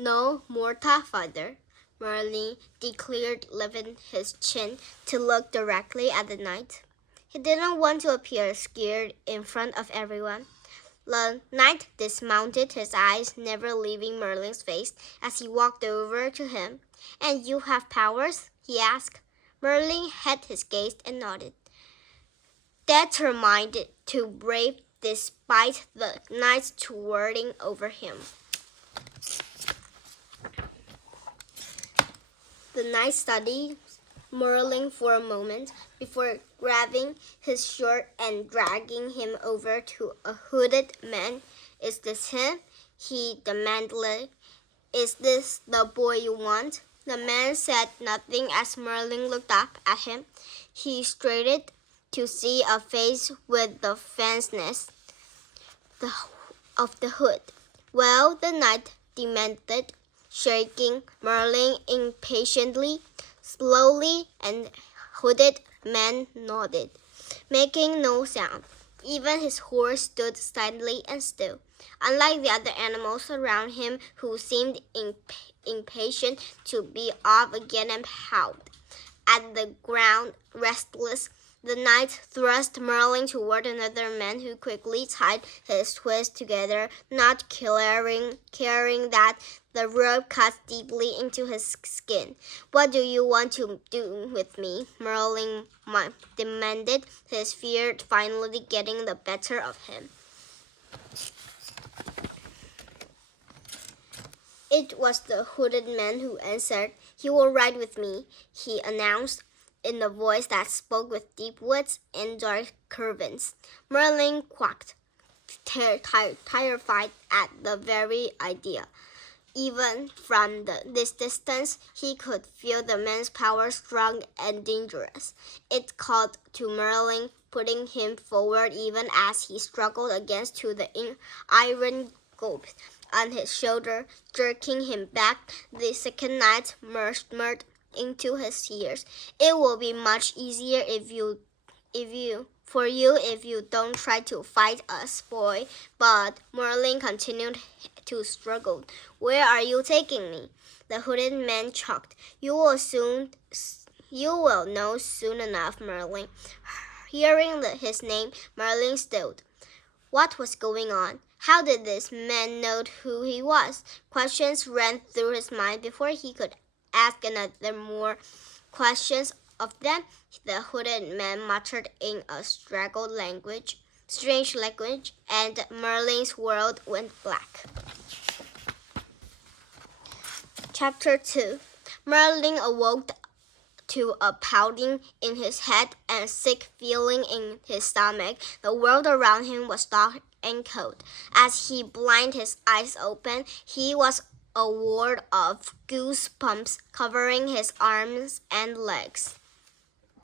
No, morta, father, Merlin declared, lifting his chin to look directly at the knight. He didn't want to appear scared in front of everyone. The knight dismounted, his eyes never leaving Merlin's face as he walked over to him. "And you have powers?" he asked. Merlin had his gaze and nodded, determined to brave despite the knights towering over him. The knight studied Merlin for a moment before grabbing his shirt and dragging him over to a hooded man. "Is this him?" he demanded. "Is this the boy you want?" The man said nothing as Merlin looked up at him. He straightened to see a face with the faintness of the hood. "Well," the knight demanded, shaking Merlin impatiently. Slowly, and hooded man nodded, making no sound. Even his horse stood silently and still, unlike the other animals around him, who seemed impatient to be off again and pawed at the ground, restless. The knight thrust Merlin toward another man who quickly tied his twists together, not caring that the rope cut deeply into his skin. "What do you want to do with me?" Merlin demanded, his fear finally getting the better of him. It was the hooded man who answered. "He will ride with me," he announced, in a voice that spoke with deep woods and dark caverns. Merlin quaked, terrified at the very idea. Even from this distance, he could feel the man's power strong and dangerous. It called to Merlin, putting him forward even as he struggled against the iron grip on his shoulder, jerking him back. The second knight murmured into his ears, "It will be much easier for you if you don't try to fight us, boy." But Merlin continued to struggle. "Where are you taking me?" The hooded man choked. You will know soon enough, Merlin." Hearing his name, Merlin stilled. What was going on? How did this man know who he was? Questions ran through his mind before he could ask another more questions of them. The hooded man muttered in a strange language, and Merlin's world went black. Chapter 2. Merlin awoke to a pounding in his head and sick feeling in his stomach. The world around him was dark and cold. As he blinked his eyes open, he was a ward of goosebumps covering his arms and legs.